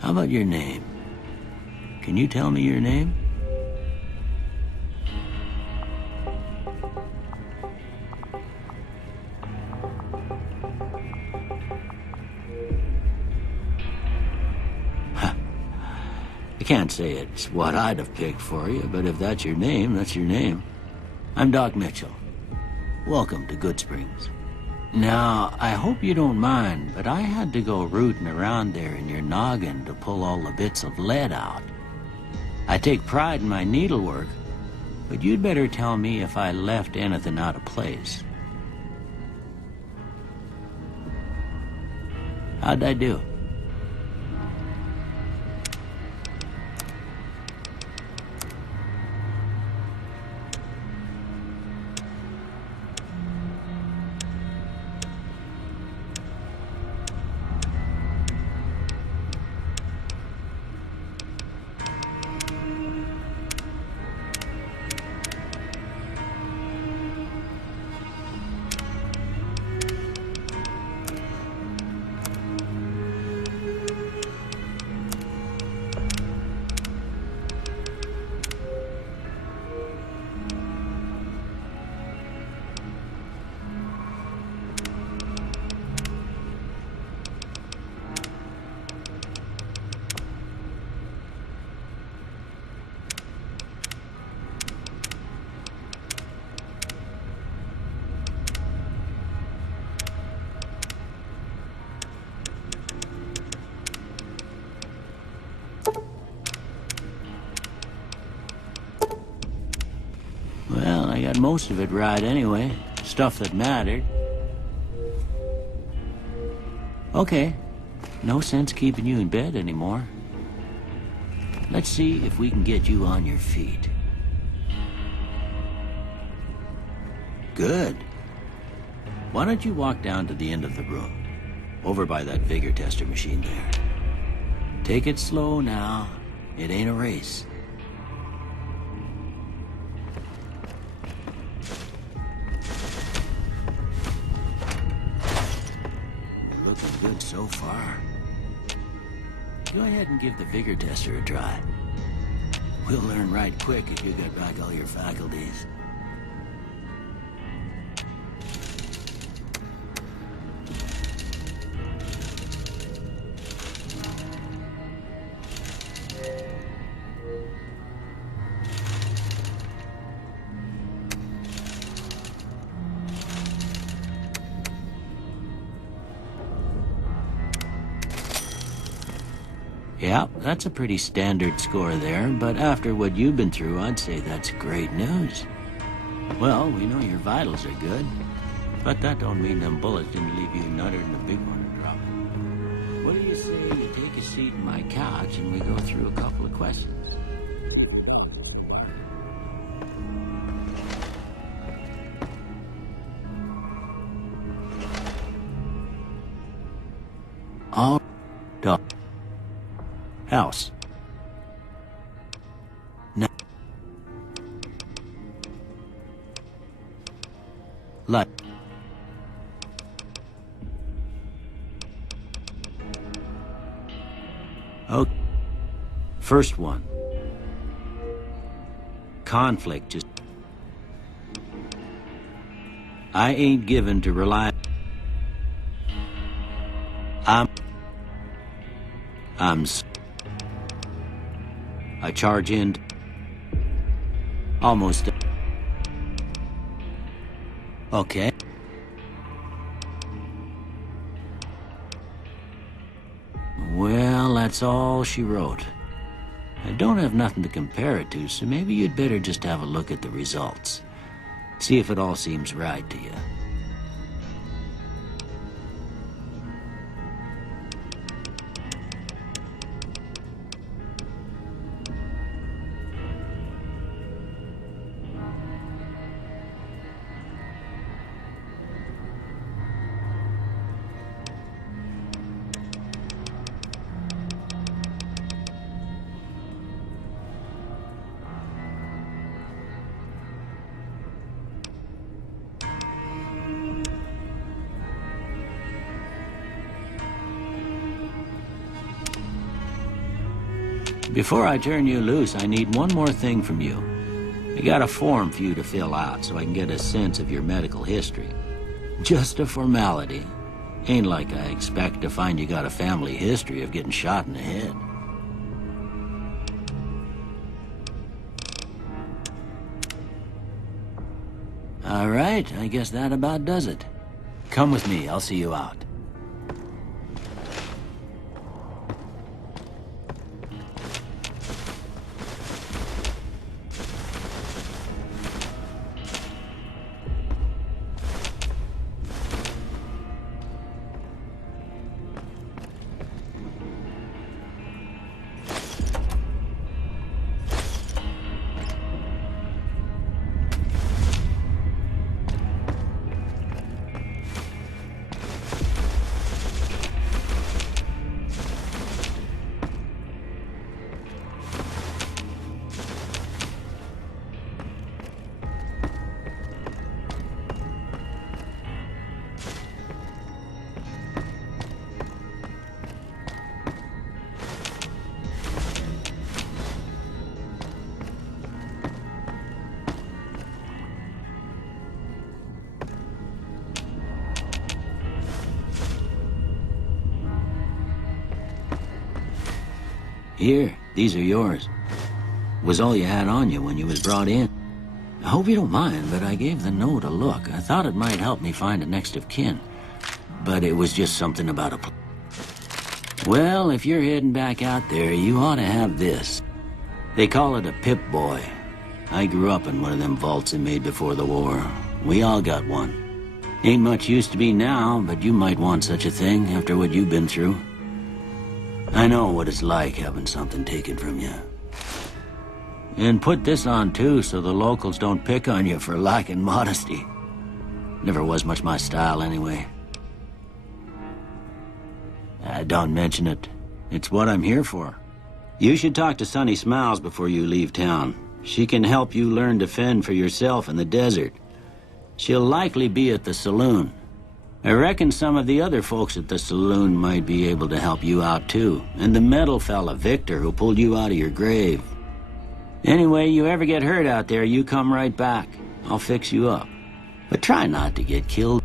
How about your name? Can you tell me your name? I can't say it's what I'd have picked for you, but if that's your name, that's your name. I'm Doc Mitchell. Welcome to Goodsprings. Now, I hope you don't mind, but I had to go rooting around there in your noggin to pull all the bits of lead out. I take pride in my needlework, but you'd better tell me if I left anything out of place. How'd I do? Well, I got most of it right anyway. Stuff that mattered. Okay. No sense keeping you in bed anymore. Let's see if we can get you on your feet. Good. Why don't you walk down to the end of the room? Over by that vigor tester machine there. Take it slow now. It ain't a race. Good so far. Go ahead and give the vigor tester a try. We'll learn right quick if you get back all your faculties. Yeah, that's a pretty standard score there, but after what you've been through, I'd say that's great news. Well, we know your vitals are good, but that don't mean them bullets didn't leave you nuttered and a big one to drop. What do you say you take a seat on my couch and we go through a couple of questions? All done. House. No. Light. Okay. First one. Conflict just... I ain't given to rely... I charge in... Almost... Okay. Well, that's all she wrote. I don't have nothing to compare it to, so maybe you'd better just have a look at the results. See if it all seems right to you. Before I turn you loose, I need one more thing from you. I got a form for you to fill out so I can get a sense of your medical history. Just a formality. Ain't like I expect to find you got a family history of getting shot in the head. All right, I guess that about does it. Come with me, I'll see you out. Here, these are yours. Was all you had on you when you was brought in. I hope you don't mind, but I gave the note a look. I thought it might help me find a next of kin. But it was just something about a... Well, if you're heading back out there, you ought to have this. They call it a Pip-Boy. I grew up in one of them vaults they made before the war. We all got one. Ain't much use to be now, but you might want such a thing after what you've been through. I know what it's like having something taken from you. And put this on too, so the locals don't pick on you for lacking modesty. Never was much my style anyway. Don't mention it. It's what I'm here for. You should talk to Sunny Smiles before you leave town. She can help you learn to fend for yourself in the desert. She'll likely be at the saloon. I reckon some of the other folks at the saloon might be able to help you out too. And the metal fella, Victor, who pulled you out of your grave. Anyway, you ever get hurt out there, you come right back. I'll fix you up. But try not to get killed.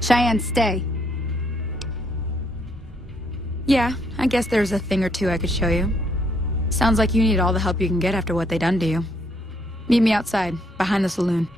Cheyenne, stay. Yeah, I guess there's a thing or two I could show you. Sounds like you need all the help you can get after what they done to you. Meet me outside, behind the saloon.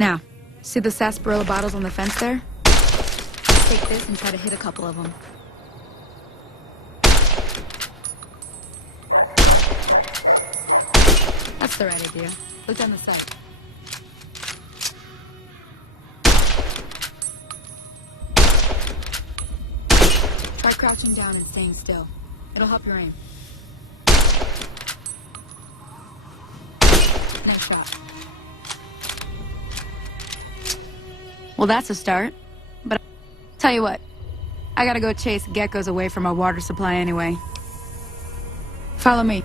Now, see the sarsaparilla bottles on the fence there? Take this and try to hit a couple of them. That's the right idea. Look down the sight. Try crouching down and staying still. It'll help your aim. Nice shot. Well, that's a start. But tell you what, I gotta go chase geckos away from our water supply anyway. Follow me.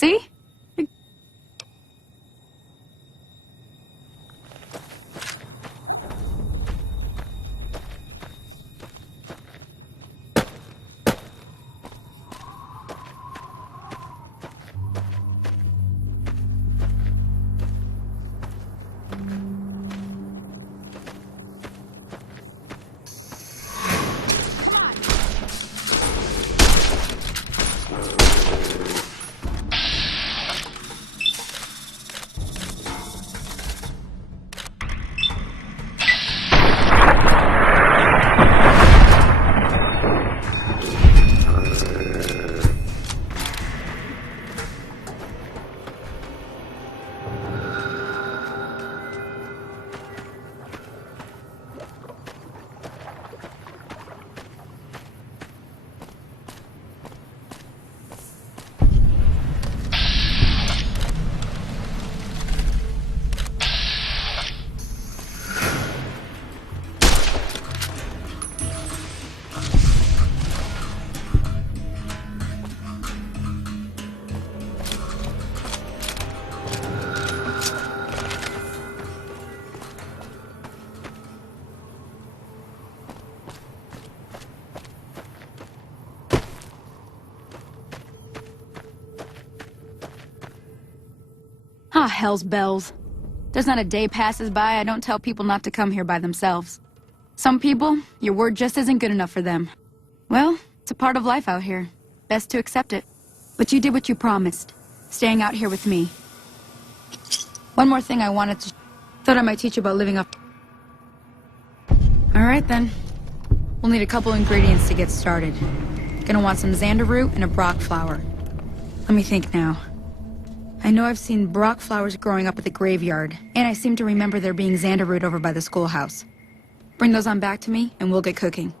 See? Ah, hell's bells. There's not a day passes by I don't tell people not to come here by themselves. Some people, your word just isn't good enough for them. Well, it's a part of life out here. Best to accept it. But you did what you promised, staying out here with me. One more thing I wanted to... Thought I might teach you about living up... Alright then. We'll need a couple ingredients to get started. Gonna want some xander root and a brock flower. Let me think now. I know I've seen brock flowers growing up at the graveyard, and I seem to remember there being xander root over by the schoolhouse. Bring those on back to me, and we'll get cooking.